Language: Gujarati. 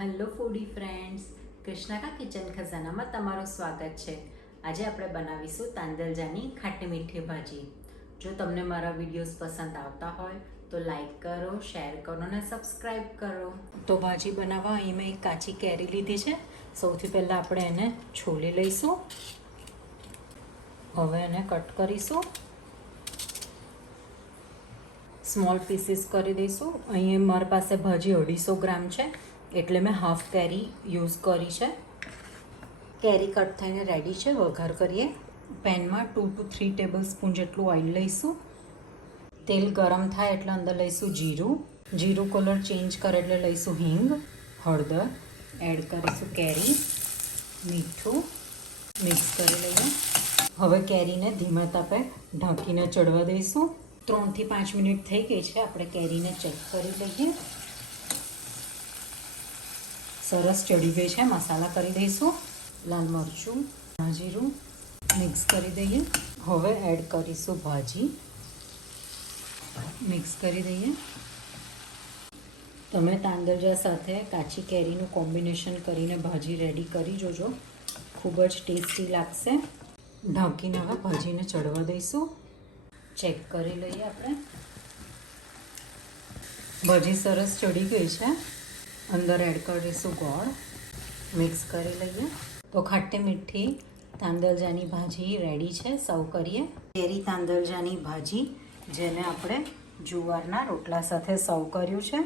હેલો ફૂડી ફ્રેન્ડ્સ, કૃષ્ણાકા કિચન ખજાનામાં તમારું સ્વાગત છે। આજે આપણે બનાવીશું તાંદલજાની ખાટી મીઠી ભાજી। જો તમને મારા વિડીયોઝ પસંદ આવતા હોય તો લાઈક કરો, શેર કરો અને સબસ્ક્રાઈબ કરો। તો ભાજી બનાવવા અહીં મેં એક કાચી કેરી લીધી છે। સૌથી પહેલાં આપણે એને છોલી લઈશું। હવે એને કટ કરીશું, સ્મોલ પીસીસ કરી દઈશું। અહીં મારી પાસે ભાજી 250 ગ્રામ છે, એટલે મેં હાફ કેરી યુઝ કરી છે। કેરી કટ થઈને રેડી છે। વઘાર કરીએ। પેનમાં 2 to 3 ટેબલસ્પૂન જેટલું ઓઇલ લઈશું। તેલ ગરમ થાય એટલે અંદર લઈશું જીરું। જીરું કલર ચેન્જ કરે એટલે લઈશું હિંગ, હળદર, એડ કરીશું કેરી, મીઠું, મિક્સ કરી લઈએ। હવે કેરીને ધીમા તાપે ઢાંકીને ચડવા દઈશું। 3 થી 5 મિનિટ થઈ ગઈ છે। આપણે કેરીને ચેક કરી લઈએ। સરસ ચડી ગઈ છે। મસાલા કરી દઈશું। લાલ મરચું, જીરું મિક્સ કરી દઈએ। હવે એડ કરીશું ભાજી, મિક્સ કરી દઈએ। તમે તાંદલજા સાથે કાચી કેરીનું કોમ્બિનેશન કરીને ભાજી રેડી કરી જોજો, ખૂબ જ ટેસ્ટી લાગશે। ઢાંકીને હવે ભાજીને ચડવા દઈશું। ચેક કરી લઈએ આપણે। ભાજી સરસ ચડી ગઈ છે। અંદર એડ કરીશું ગોળ, મિક્સ કરી લઈએ। તો ખાટી મીઠી તાંદલજાની ભાજી રેડી છે। સર્વ કરીએ। કેરી તાંદલજાની ભાજી, જેને આપણે જુવારના રોટલા સાથે સર્વ કર્યું છે।